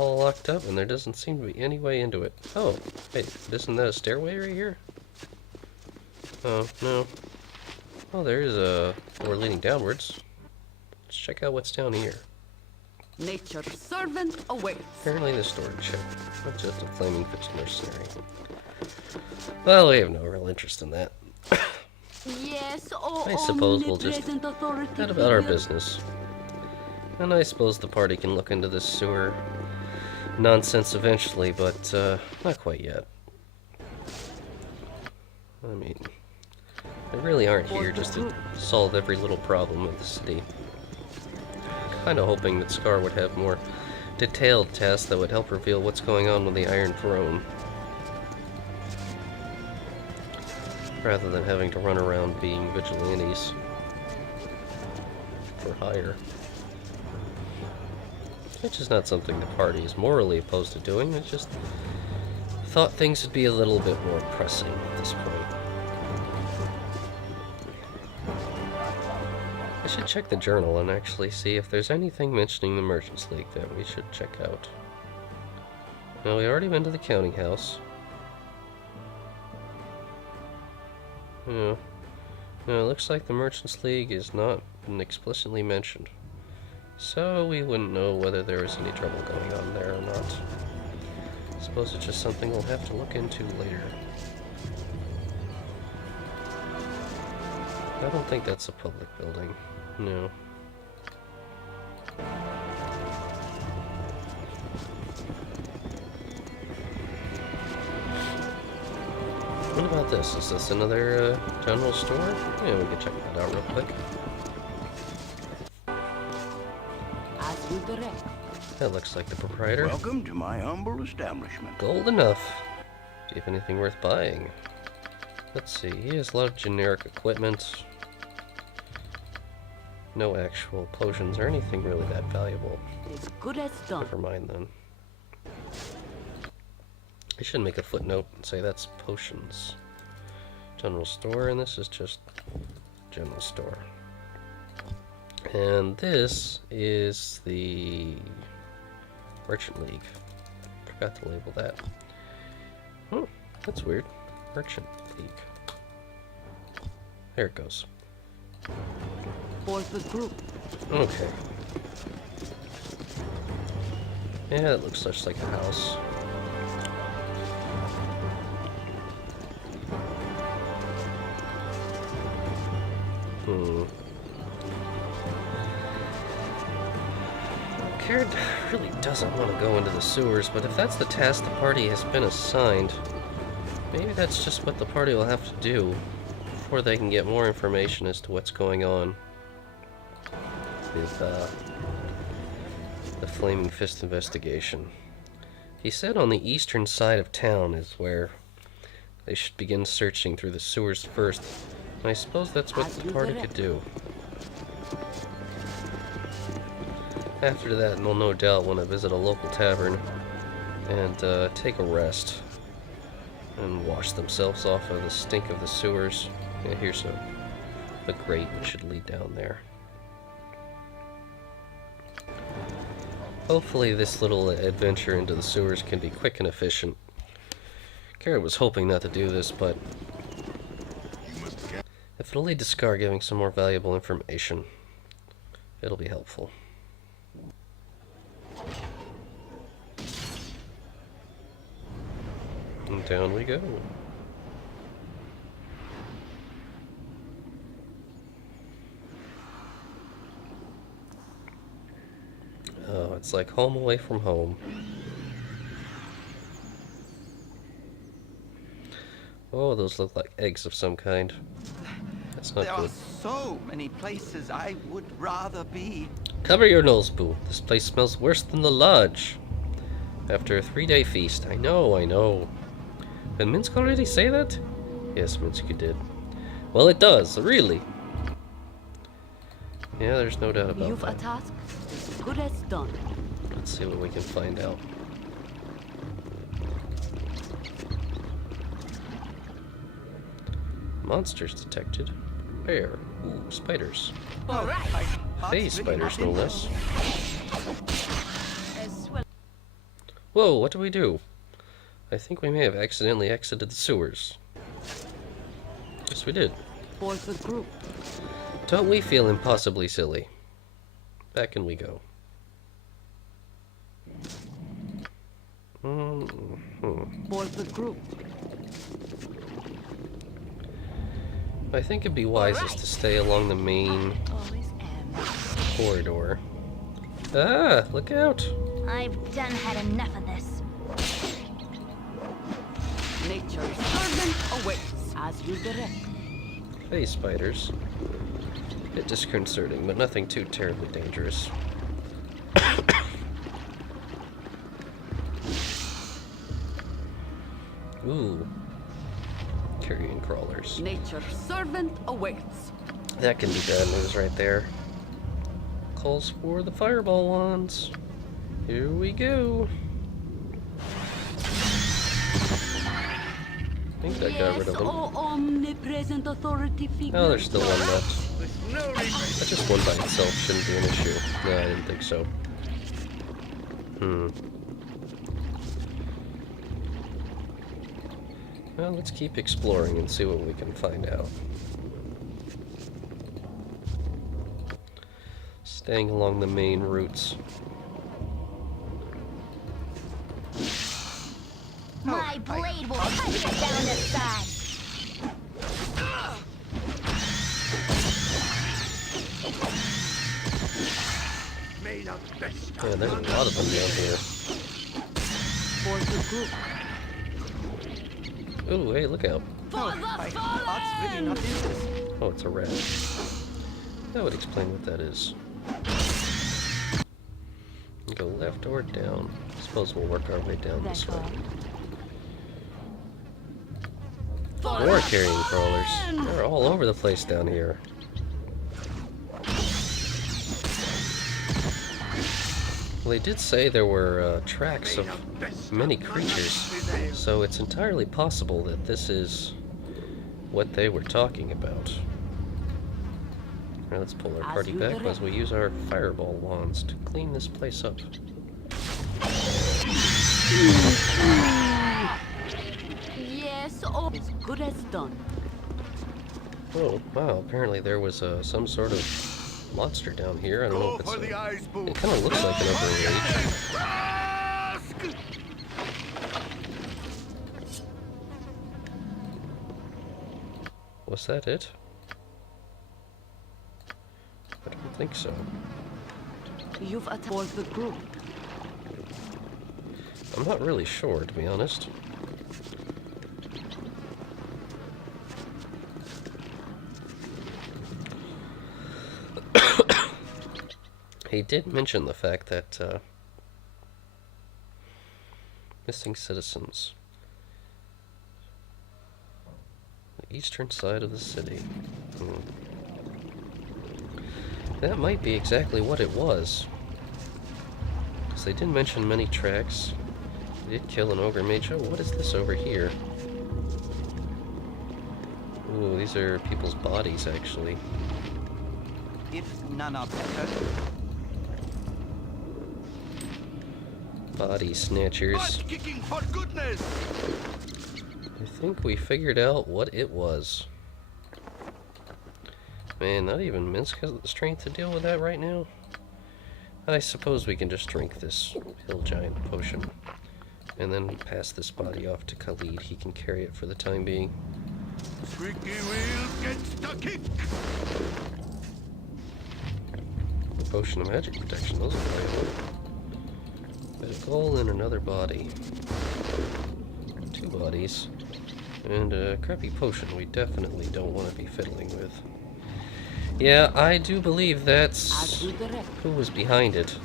hall locked up, and there doesn't seem to be any way into it. Oh, wait, isn't that a stairway right here? Oh, no. Oh, there's a door leading downwards. Let's check out what's down here. Nature's servant awaits. Apparently the storage shed, not just a flaming fist mercenary. Well, we have no real interest in that. Yes, I suppose we'll just get about our business. And I suppose the party can look into this sewer nonsense eventually, but not quite yet. I mean, they really aren't here just to solve every little problem of the city. Kinda hoping that Scar would have more detailed tasks that would help reveal what's going on with the Iron Throne, rather than having to run around being vigilantes for hire. Which is not something the party is morally opposed to doing, I just thought things would be a little bit more pressing at this point. I should check the journal and actually see if there's anything mentioning the Merchants League that we should check out. Now, we already went to the counting house. Yeah. No, it looks like the Merchants League is not been explicitly mentioned. So we wouldn't know whether there is any trouble going on there or not. I suppose it's just something we'll have to look into later. I don't think that's a public building. No. What about this? Is this another general store? Yeah, we can check that out real quick. As you direct. That looks like the proprietor. Welcome to my humble establishment. Gold enough. Do you have anything worth buying? Let's see, he has a lot of generic equipment. No actual potions or anything really that valuable. As good as done. Never mind then. I should make a footnote and say that's potions. General store, and this is just general store. And this is the Merchant League. Forgot to label that. Oh, that's weird. Merchant League. There it goes. For the group. Okay. Yeah, it looks just like a house. Kered really doesn't want to go into the sewers, but if that's the task the party has been assigned, maybe that's just what the party will have to do before they can get more information as to what's going on with the Flaming Fist investigation. He said on the eastern side of town is where they should begin searching through the sewers first, and I suppose that's what the party could do. After that, they'll no doubt want to visit a local tavern and take a rest and wash themselves off of the stink of the sewers. Yeah, here's a grate that should lead down there. Hopefully this little adventure into the sewers can be quick and efficient. Kered was hoping not to do this, but if it'll lead to Scar giving some more valuable information, it'll be helpful. And down we go. Oh, it's like home away from home. Oh, those look like eggs of some kind. That's not There good. are so many places I would rather be. Cover your nose, Boo. This place smells worse than the lodge. After a 3-day feast. I know, I know. Did Minsk already say that? Yes, Minsk, you did. Well, it does, really. Yeah, there's no doubt about You've that. a task as good as done. Let's see what we can find out. Monsters detected. Where? Ooh, spiders. All right. Phase spiders, no less. As well. Whoa, what do we do? I think we may have accidentally exited the sewers. Yes, we did. For the group. Don't we feel impossibly silly? Back in we go. For the group. I think it'd be wisest to stay along the main corridor. Ah, look out! I've done had enough of this. Nature's servant awaits as you direct. Hey, spiders. Bit disconcerting, but nothing too terribly dangerous. Ooh. Carrion crawlers. Nature's servant awaits. That can be bad news right there. Calls for the fireball wands. Here we go. I think I got rid of them. Oh, omnipresent authority figure. Oh, there's still one left. That just one by itself shouldn't be an issue. No, I didn't think so. Well, let's keep exploring and see what we can find out. Staying along the main routes. My blade will cut you down to size. Yeah, there's a lot of them down here. For the group. Ooh, hey, look out. For the fallen! Oh, it's a rat. That would explain what that is. Go left or down. I suppose we'll work our way down this way. More carrion crawlers. They're all over the place down here. Well, they did say there were tracks of many creatures, so it's entirely possible that this is what they were talking about. Now let's pull our party back as we use our fireball wands to clean this place up. Yes, oh, as good as done. Oh, wow, apparently there was some sort of monster down here. I don't know if it's it kind of looks like an ogre. Was that it? I don't think so. You've attacked the group. I'm not really sure, to be honest. He did mention the fact that missing citizens. The eastern side of the city. That might be exactly what it was. Because they did mention many tracks. They did kill an ogre mage. Oh, what is this over here? Ooh, these are people's bodies, actually. If none are better. Body snatchers. Kicking for goodness! I think we figured out what it was. Man, not even Minsk has the strength to deal with that right now. I suppose we can just drink this hill giant potion. And then pass this body off to Khalid. He can carry it for the time being. Tricky wheel gets the kick! A potion of magic protection, those are valuable. A goal in another body. 2 bodies. And a crappy potion we definitely don't want to be fiddling with. Yeah, I do believe that's who was behind it.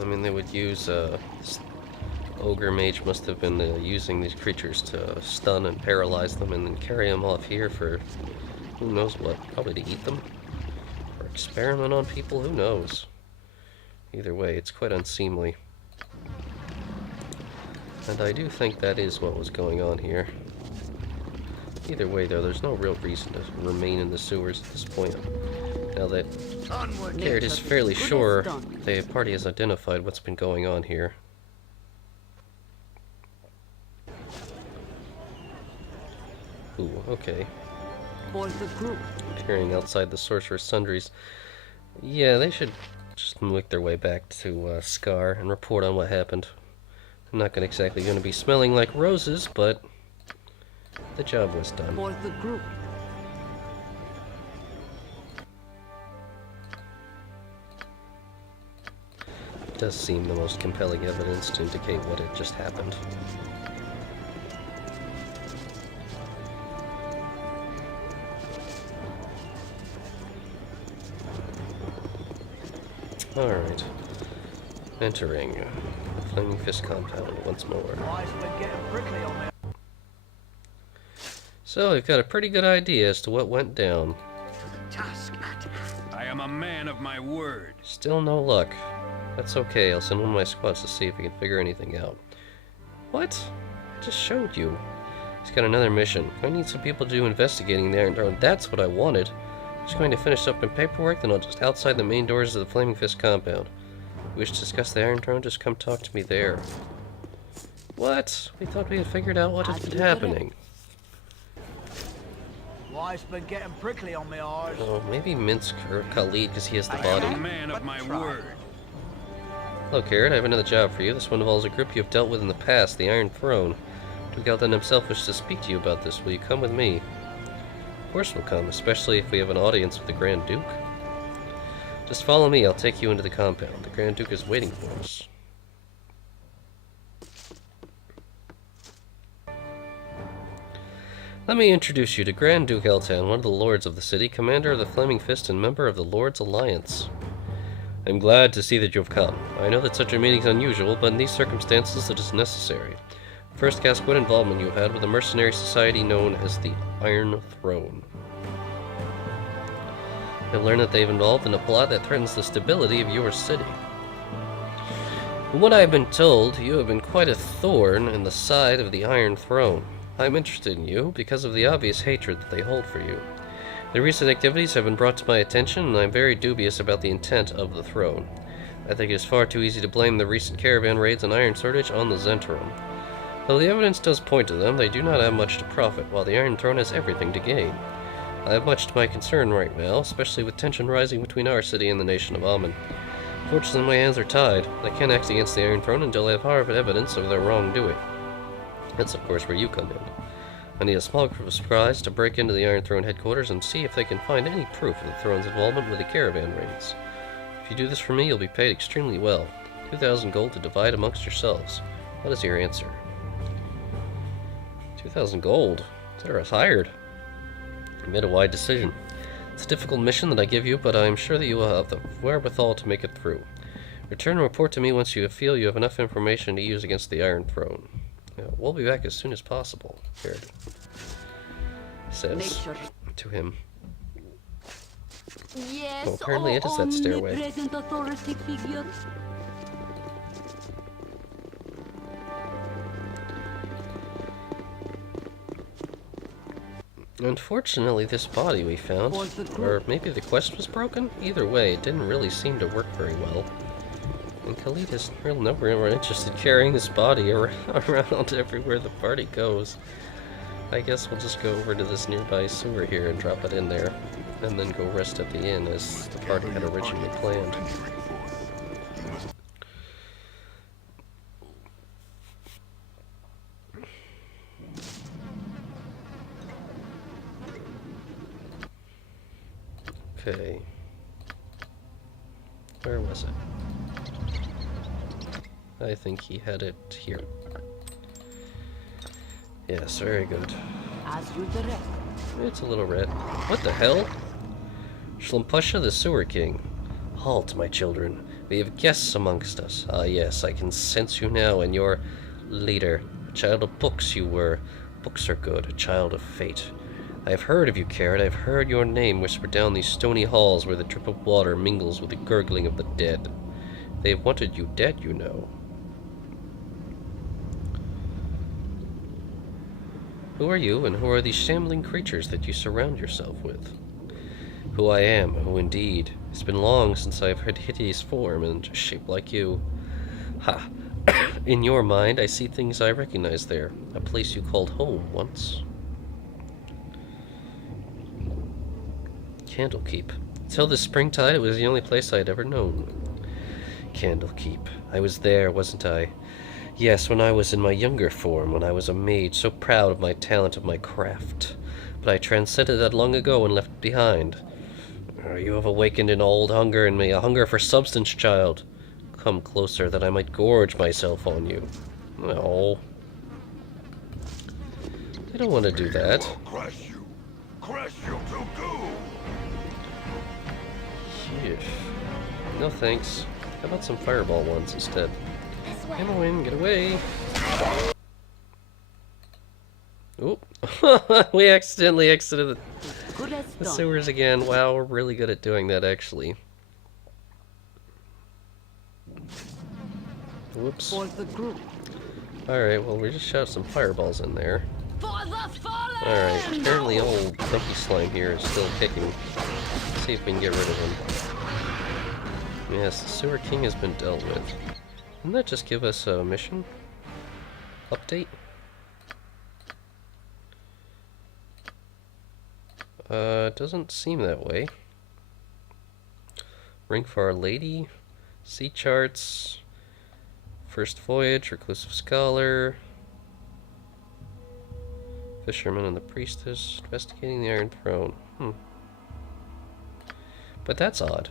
I mean, they would use, ogre mage must have been using these creatures to stun and paralyze them and then carry them off here for who knows what. Probably to eat them? Or experiment on people? Who knows? Either way, it's quite unseemly. And I do think that is what was going on here. Either way, though, there's no real reason to remain in the sewers at this point. Now that Onward. Kered is Nature fairly is good as sure done. the party has identified what's been going on here. Ooh, okay. For the group. Appearing outside the Sorcerer's Sundries. Yeah, they should just make their way back to Scar and report on what happened. I'm not exactly going to be smelling like roses, but the job was done. For the group. It does seem the most compelling evidence to indicate what had just happened. Alright. Entering Flaming Fist compound once more. So, we've got a pretty good idea as to what went down. I am a man of my word. Still no luck. That's okay, I'll send one of my squads to see if we can figure anything out. What? I just showed you. He's got another mission. I need some people to do investigating the Iron Throne. That's what I wanted. Just going to finish up in paperwork, then I'll just outside the main doors of the Flaming Fist compound. You wish to discuss the Iron Throne? Just come talk to me there. What? We thought we had figured out what had been happening. Life's been getting prickly on my eyes. Oh, maybe Minsk or Khalid, because he has the I am a body. man of my word. Hello, Kered. I have another job for you. This one involves a group you have dealt with in the past, the Iron Throne. Duke Elton himself wishes to speak to you about this. Will you come with me? Of course we'll come, especially if we have an audience with the Grand Duke. Just follow me. I'll take you into the compound. The Grand Duke is waiting for us. Let me introduce you to Grand Duke Eltan, one of the lords of the city, commander of the Flaming Fist and member of the Lord's Alliance. I'm glad to see that you have come. I know that such a meeting is unusual, but in these circumstances it is necessary. First, ask what involvement you have had with a mercenary society known as the Iron Throne. I've learned that they've involved in a plot that threatens the stability of your city. From what I have been told, you have been quite a thorn in the side of the Iron Throne. I'm interested in you because of the obvious hatred that they hold for you. The recent activities have been brought to my attention, and I'm very dubious about the intent of the throne. I think it is far too easy to blame the recent caravan raids and iron shortage on the Zentrum. Though the evidence does point to them, they do not have much to profit, while the Iron Throne has everything to gain. I have much to my concern right now, especially with tension rising between our city and the nation of Amun. Fortunately, my hands are tied. I can't act against the Iron Throne until I have hard evidence of their wrongdoing. That's, of course, where you come in. I need a small group of spies to break into the Iron Throne headquarters and see if they can find any proof of the Throne's involvement with the caravan raids. If you do this for me, you'll be paid extremely well. 2,000 gold to divide amongst yourselves. What is your answer? 2,000 gold. Consider us hired. I made a wide decision. It's a difficult mission that I give you, but I am sure that you will have the wherewithal to make it through. Return and report to me once you feel you have enough information to use against the Iron Throne. We'll be back as soon as possible, Kered says Nature. to him. Yes, Well, apparently it is that stairway. Omnipresent authority figure. Unfortunately, this body we found, or maybe the quest was broken? Either way, it didn't really seem to work very well. And Khalid is never interested in carrying this body around everywhere the party goes. I guess we'll just go over to this nearby sewer here and drop it in there, and then go rest at the inn as the party had originally planned. Okay. Where was it? I think he had it here. Yes, very good. As you direct. It's a little red. What the hell? Shlumpusha the Sewer King. Halt, my children. We have guests amongst us. Ah yes, I can sense you now, and your leader. A child of books you were. Books are good, a child of fate. I have heard of you, Kered. I have heard your name whispered down these stony halls where the drip of water mingles with the gurgling of the dead. They have wanted you dead, you know. Who are you, and who are these shambling creatures that you surround yourself with? who I am, who indeed. It's been long since I've had hideous form and shaped like you. Ha! In your mind, I see things I recognize there. A place you called home once. Candlekeep. Till this springtide, it was the only place I'd ever known. Candlekeep. I was there, wasn't I? Yes, when I was in my younger form, when I was a mage, so proud of my talent, of my craft. But I transcended that long ago and left it behind. You have awakened an old hunger in me, a hunger for substance, child. Come closer, that I might gorge myself on you. No. I don't want to do that. Crush you to goo. Yeesh. No thanks. How about some fireball ones instead? This way. Hammerwin, get away! Oop. We accidentally exited Good as the done. sewers again. Wow, we're really good at doing that, actually. Whoops. For the group. Alright, well, we just shot some fireballs in there. For the fallen! Alright, apparently old Funky Slime here is still kicking. Let's see if we can get rid of him. Yes, the Sewer King has been dealt with. Didn't that just give us a mission? Update? Doesn't seem that way. Ring for Our Lady, Sea Charts, First Voyage, Reclusive Scholar, Fisherman and the Priestess, Investigating the Iron Throne. But that's odd.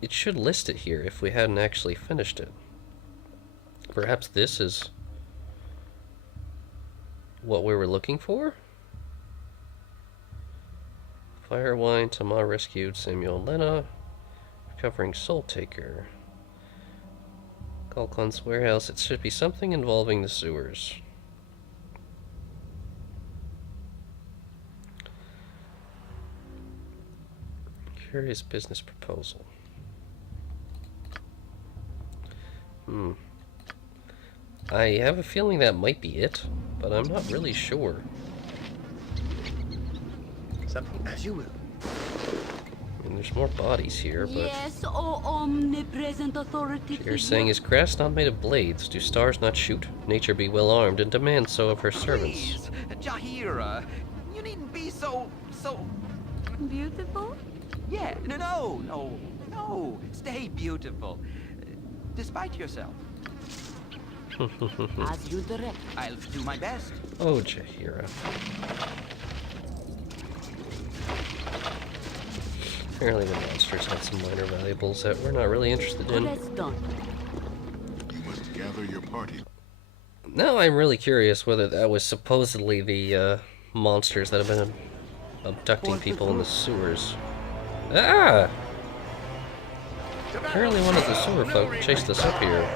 It should list it here if we hadn't actually finished it. Perhaps this is what we were looking for? Firewine, Tama rescued Samuel and Lena, recovering Soul Taker. Kalkon's warehouse. It should be something involving the sewers. Curious business proposal. I have a feeling that might be it, but I'm not really sure. As you will. I mean, there's more bodies here, but Yes, O omnipresent authority. you're saying, is grass not made of blades? Do stars not shoot? Nature be well armed and demand so of her servants. Please, Jahira, you needn't be so... Beautiful? Yeah, no. Stay beautiful. Despite yourself. As you direct. I'll do my best. Oh, Jahira. Apparently the monsters have some minor valuables that we're not really interested Good in. as done. You must gather your party. Now I'm really curious whether that was supposedly the monsters that have been abducting people in the sewers. Ah! Apparently one of the sewer folk chased us up here.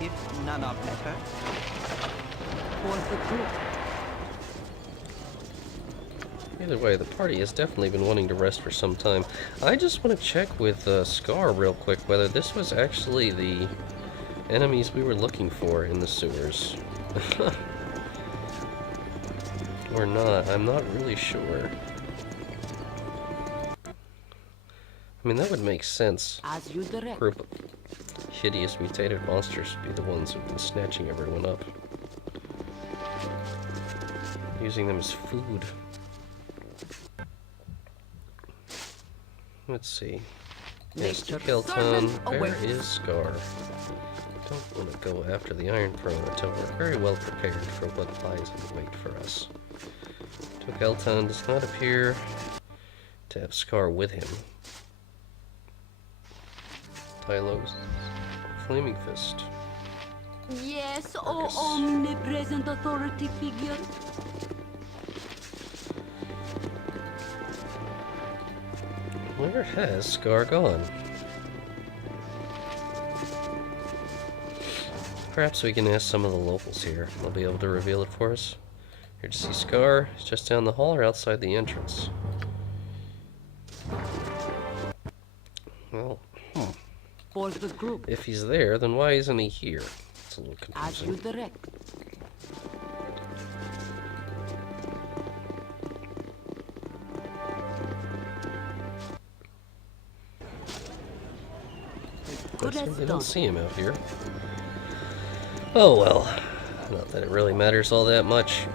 If none are better. For the group. Either way, the party has definitely been wanting to rest for some time. I just want to check with Scar real quick whether this was actually the enemies we were looking for in the sewers. Or not. I'm not really sure. I mean, that would make sense. As you direct. Group of hideous mutated monsters would be the ones who've been snatching everyone up. Using them as food. Let's see. Yes, Nature Kelton, servant where awaits. is Scar? Don't want to go after the Iron Throne until we're very well prepared for what lies in wait for us. Tokelton does not appear to have Scar with him. Tylo's Flaming Fist. Yes, O Marcus. omnipresent authority figure. Where has Scar gone? Perhaps we can ask some of the locals here. They'll be able to reveal it for us. Here to see Scar. He's just down the hall or outside the entrance. Well, For the group. if he's there, then why isn't he here? It's a little As you confusing. direct. Certainly don't see him out here. Oh well. Not that it really matters all that much.